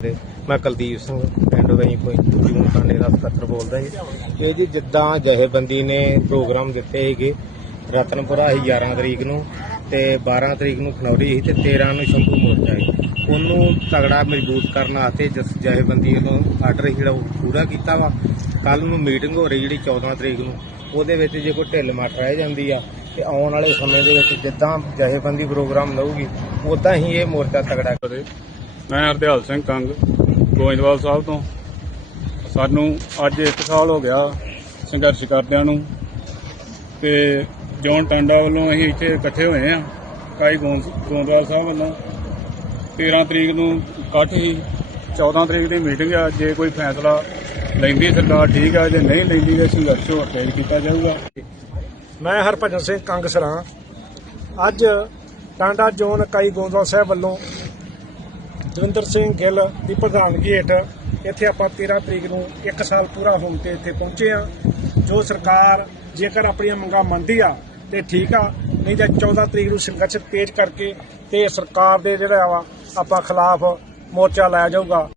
ਮੈਂ ਕੁਲਦੀਪ ਸਿੰਘ, ਪਿੰਡ ਵਈ ਕੋਈ ਜੂਨ ਟਾਂਡੇ ਦਾ ਸਕੱਤਰ ਬੋਲਦਾ ਜੀ ਇਹ ਜੀ ਜਿੱਦਾਂ ਜਹੇਬੰਦੀ ਨੇ ਪ੍ਰੋਗਰਾਮ ਦਿੱਤੇ ਸੀਗੇ, ਰਤਨਪੁਰਾ ਸੀ 11 ਤਰੀਕ ਨੂੰ ਤੇ 12 ਤਰੀਕ ਨੂੰ ਖਨੌਰੀ ਸੀ ਤੇ 13 ਨੂੰ ਸ਼ੰਭੂ ਮੋਰਚਾ ਸੀ। ਉਹਨੂੰ ਤਗੜਾ ਮਜ਼ਬੂਤ ਕਰਨ ਵਾਸਤੇ ਜਿਸ ਜਹੇਬੰਦੀ ਵੱਲੋਂ ਆਰਡਰ ਜਿਹੜਾ ਉਹ ਪੂਰਾ ਕੀਤਾ ਵਾ। ਕੱਲ ਨੂੰ ਮੀਟਿੰਗ ਹੋ ਰਹੀ ਜਿਹੜੀ 14 ਤਰੀਕ ਨੂੰ, ਉਹਦੇ ਵਿੱਚ ਜੇ ਕੋਈ ਢਿੱਲ ਮੱਠ ਰਹਿ ਜਾਂਦੀ ਆ ਤੇ ਆਉਣ ਵਾਲੇ ਸਮੇਂ ਦੇ ਵਿੱਚ ਜਿੱਦਾਂ ਜਹੇਬੰਦੀ ਪ੍ਰੋਗਰਾਮ ਲਊਗੀ ਉਦਾਂ ਹੀ ਇਹ ਮੋਰਚਾ ਤਗੜਾ ਕਰੇ ਮੈਂ ਹਰਦਿਆਲ ਸਿੰਘ ਕੰਗ, ਗੋਇੰਦਵਾਲ ਸਾਹਿਬ ਤੋਂ। ਸਾਨੂੰ ਅੱਜ 1 ਸਾਲ ਹੋ ਗਿਆ ਸੰਘਰਸ਼ ਕਰਦਿਆਂ ਨੂੰ ਤੇ ਜੌਨ ਟਾਂਡਾ ਵੱਲੋਂ ਅਸੀਂ ਇੱਥੇ ਇਕੱਠੇ ਹੋਏ ਆ ਕਾਈ ਗੋਂਦ- ਗੋਂਦਵਾਲ ਸਾਹਿਬ ਵੱਲੋਂ। 13 ਤਰੀਕ ਨੂੰ ਇਕੱਠ ਹੀ 14 ਤਰੀਕ ਦੀ ਮੀਟਿੰਗ ਆ, ਜੇ ਕੋਈ ਫੈਸਲਾ ਲੈਂਦੀ ਸਰਕਾਰ ਠੀਕ ਆ, ਜੇ ਨਹੀਂ ਲੈਂਦੀ ਤਾਂ ਸੰਘਰਸ਼ ਹੋਰ ਤੇਜ਼ ਕੀਤਾ ਜਾਊਗਾ। ਮੈਂ ਹਰਭਜਨ ਸਿੰਘ ਕੰਗ ਸਰਾਂ। ਅੱਜ ਟਾਂਡਾ ਜ਼ੋਨ ਇਕਾਈ ਗੋਂਦਵਾਲ ਸਾਹਿਬ ਵੱਲੋਂ ਦਵਿੰਦਰ ਸਿੰਘ ਗਿੱਲ ਦੀ ਪ੍ਰਧਾਨਗੀ ਹੇਠ ਇੱਥੇ ਆਪਾਂ 13 ਤਰੀਕ ਨੂੰ 1 ਸਾਲ ਪੂਰਾ ਹੋਣ ਤੇ ਇੱਥੇ ਪਹੁੰਚੇ ਆ ਜੋ ਸਰਕਾਰ ਜੇਕਰ ਆਪਣੀਆਂ ਮੰਗਾਂ ਮੰਨਦੀ ਆ, ਤੇ ਠੀਕ ਆ, ਨਹੀਂ ਤਾਂ 14 ਤਰੀਕ ਨੂੰ ਸੰਘਰਸ਼ ਤੇਜ਼ ਕਰਕੇ ਤੇ ਸਰਕਾਰ ਦੇ ਜਿਹੜਾ ਵਾ, ਆਪਾਂ ਖਿਲਾਫ ਮੋਰਚਾ ਲਾਇਆ ਜਾਊਗਾ।